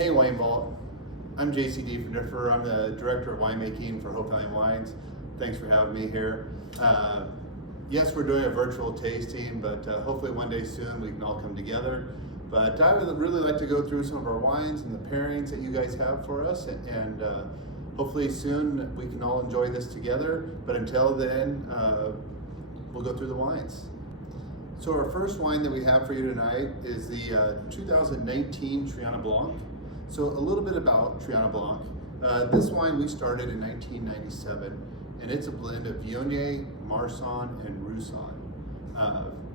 Hey Wine Vault, I'm JC Diefenderfer. I'm the Director of Winemaking for Hope Valley Wines. Thanks for having me here. Yes, we're doing a virtual tasting, but hopefully one day soon we can all come together. But I would really like to go through some of our wines and the pairings that you guys have for us, and hopefully soon we can all enjoy this together. But until then, we'll go through the wines. So our first wine that we have for you tonight is the 2019 Triana Blanc. So a little bit about Triana Blanc. This wine we started in 1997, and it's a blend of Viognier, Marsanne, and Roussanne.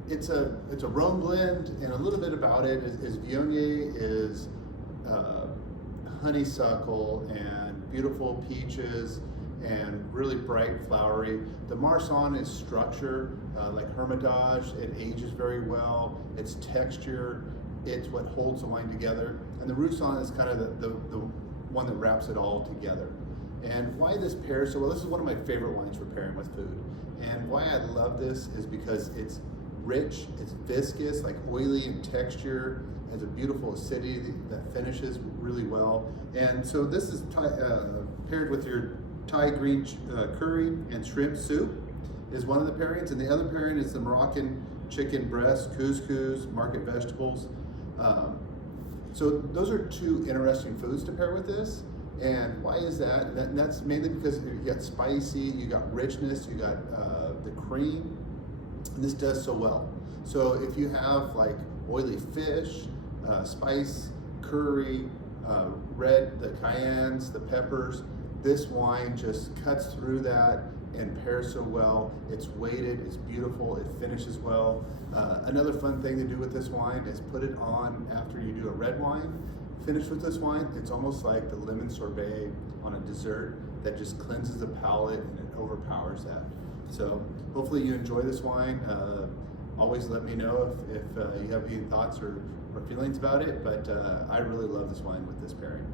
It's a Rhone blend, and a little bit about it is Viognier is honeysuckle and beautiful peaches and really bright flowery. The Marsanne is structure, like Hermitage. It ages very well. It's texture. It's what holds the wine together. And the Roussanne is kind of the one that wraps it all together. And why this pairs so well, this is one of my favorite wines for pairing with food. And why I love this is because it's rich, it's viscous, like oily in texture, has a beautiful acidity that finishes really well. And so this is paired with your Thai green curry and shrimp soup is one of the pairings. And the other pairing is the Moroccan chicken breast, couscous, market vegetables. So those are two interesting foods to pair with this. And why is that? That's mainly because you got spicy, you got richness, you got the cream. And this does so well. So if you have like oily fish, spice, curry, the cayennes, the peppers, this wine just cuts through that and pairs so well. It's weighted, it's beautiful, it finishes well. Another fun thing to do with this wine is put it on after you do a red wine. Finish with this wine, it's almost like the lemon sorbet on a dessert that just cleanses the palate and it overpowers that. So hopefully you enjoy this wine. Always let me know if you have any thoughts or feelings about it, but I really love this wine with this pairing.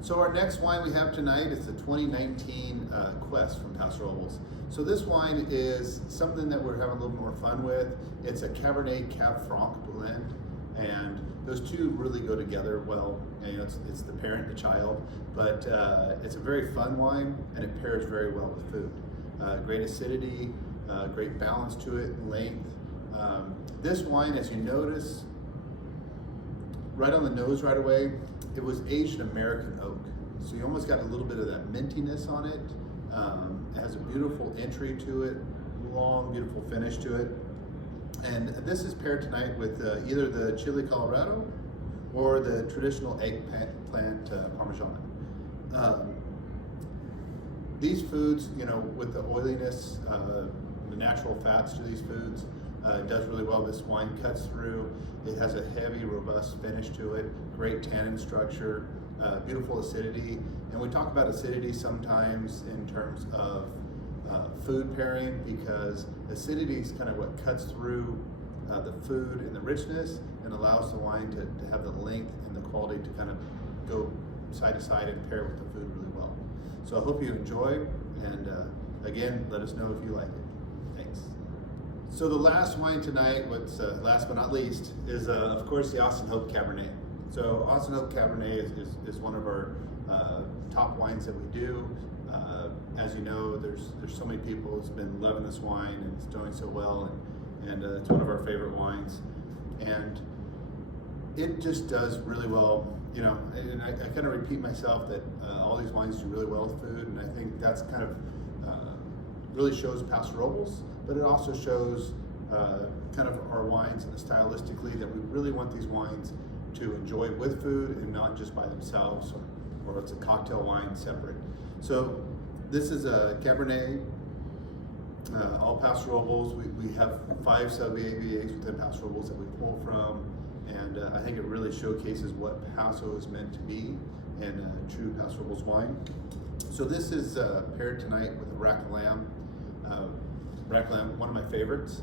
So our next wine we have tonight is the 2019 Quest from Paso Robles. So this wine is something that we're having a little more fun with. It's a Cabernet Cab Franc blend, and those two really go together well. And, you know, it's the parent, the child, but it's a very fun wine, and it pairs very well with food. Great acidity, great balance to it, length. This wine, as you notice, right on the nose right away, it was aged in American oak. So you almost got a little bit of that mintiness on it. It has a beautiful entry to it, long, beautiful finish to it. And this is paired tonight with either the Chili Colorado or the traditional eggplant Parmesan. These foods, you know, with the oiliness, the natural fats to these foods, it does really well. This wine cuts through. It has a heavy, robust finish to it, great tannin structure, beautiful acidity. And we talk about acidity sometimes in terms of food pairing, because acidity is kind of what cuts through the food and the richness and allows the wine to have the length and the quality to kind of go side to side and pair with the food really well. So I hope you enjoy, and again, let us know if you like it. Thanks. So the last wine tonight, what's last but not least, is of course the Austin Hope Cabernet. So Austin Hope Cabernet is one of our top wines that we do. As you know, there's so many people who's been loving this wine and it's doing so well, and it's one of our favorite wines. And it just does really well, you know, and I kind of repeat myself that all these wines do really well with food, and I think that's kind of really shows Paso Robles, but it also shows kind of our wines and stylistically that we really want these wines to enjoy with food and not just by themselves, or it's a cocktail wine separate. So this is a Cabernet, all Paso Robles. We have 5 sub-AVAs within Paso Robles that we pull from, and I think it really showcases what Paso is meant to be and a true Paso Robles wine. So this is paired tonight with a rack of lamb. Rack lamb, one of my favorites.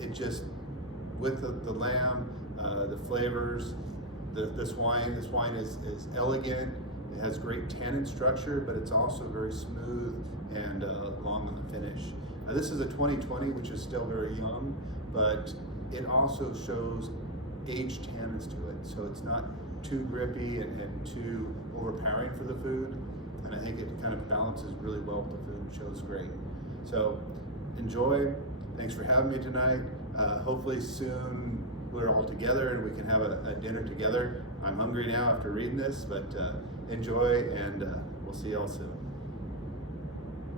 It just, with the lamb, the flavors, this wine is elegant. It has great tannin structure, but it's also very smooth and long on the finish. This is a 2020, which is still very young, but it also shows aged tannins to it, so it's not too grippy and too overpowering for the food. And I think it kind of balances really well with the food and shows great. So enjoy. Thanks for having me tonight. Hopefully soon we're all together and we can have a dinner together. I'm hungry now after reading this, but enjoy, and we'll see y'all soon.